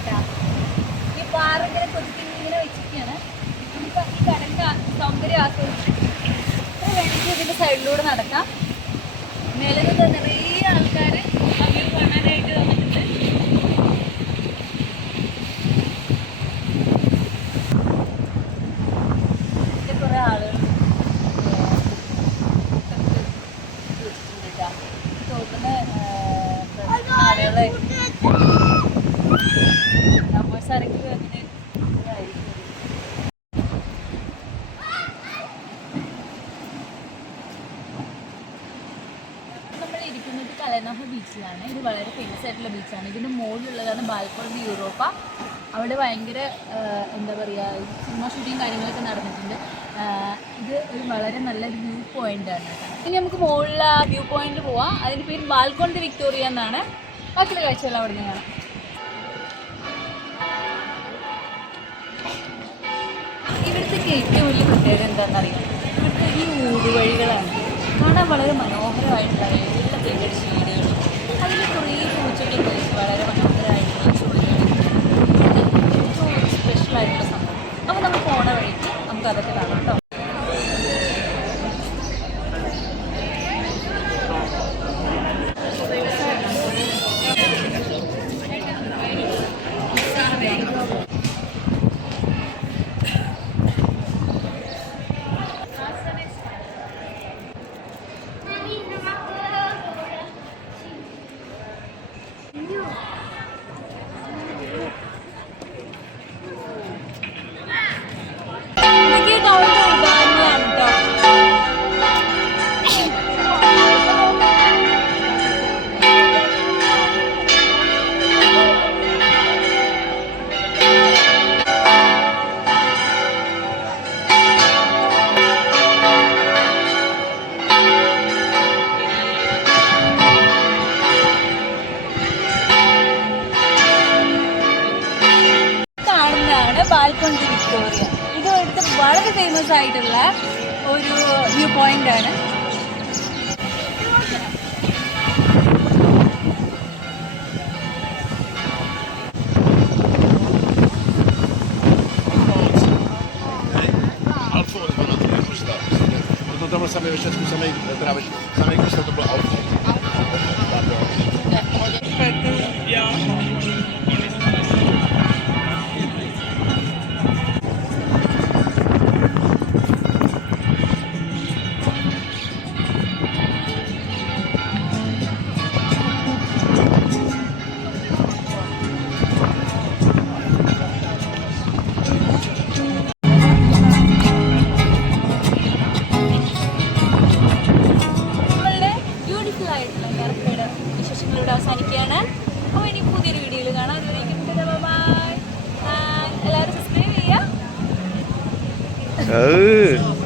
കേട്ടോ ഈ പാറ ഇങ്ങനെ കൊതിച്ച് ഇങ്ങനെ വെച്ചിരിക്കുകയാണ് നമുക്ക് ഈ കടലിന്റെ സൗന്ദര്യം ആസ്വദിച്ച് ഇത്ര വേണമെങ്കിൽ ഇതിന്റെ സൈഡിലൂടെ നടക്കാം. മേലെ നിന്ന് ഇതായിരിക്കും ഇരിക്കുന്നത് കലനോഹ ബീച്ചിലാണ്. ഇത് വളരെ ഫേമസ് ആയിട്ടുള്ള ബീച്ചാണ്. ഇതിന്റെ മുകളിലുള്ളതാണ് ബാൽക്കോൺ ഡി യൂറോപ്പ അവിടെ ഭയങ്കര എന്താ പറയുക സിനിമ ഷൂട്ടിങ് കാര്യങ്ങളൊക്കെ നടന്നിട്ടുണ്ട്. ഇത് ഒരു വളരെ നല്ലൊരു വ്യൂ പോയിന്റ് ആണ്. ഇനി നമുക്ക് മുകളിൽ ആ വ്യൂ പോയിന്റിൽ പോവാം. അതിന്റെ പേര് ബാൽക്കോൺ ഡി വിക്ടോറിയ എന്നാണ്. ബാക്കിയുള്ള കാഴ്ചകൾ അവിടെ നിന്ന് കാണാം. ഇവിടുത്തെ ഏറ്റവും വലിയ പ്രത്യേകത എന്താണെന്നറിയാം? ഇവിടുത്തെ ഈ ഊടുവഴികളാണ് കാണാൻ വളരെ മനോഹരമായിട്ടുള്ള എല്ലാ പെയിന്റടിച്ച വീടുകൾ അതിൽ കുറേ പൂച്ചകളും കഴിച്ച് വളരെ മനോഹരമായിട്ടുള്ള ചൂടുകൾ ഏറ്റവും സ്പെഷ്യലായിട്ടുള്ള സംഭവം. അപ്പോൾ നമുക്ക് പോണ വഴിക്ക് നമുക്ക് അതൊക്കെ കാണാം കേട്ടോ. ബാൽക്കോൺ ഡി വിക്ടോറിയ ഇത് ഇവിടുത്തെ വളരെ ഫേമസ് ആയിട്ടുള്ള ഒരു വ്യൂ പോയിന്റ് ആണ് Al forno non ti gusta. Quando dovrò sapere se scusa me bravo, sai questo dopo auto. 哦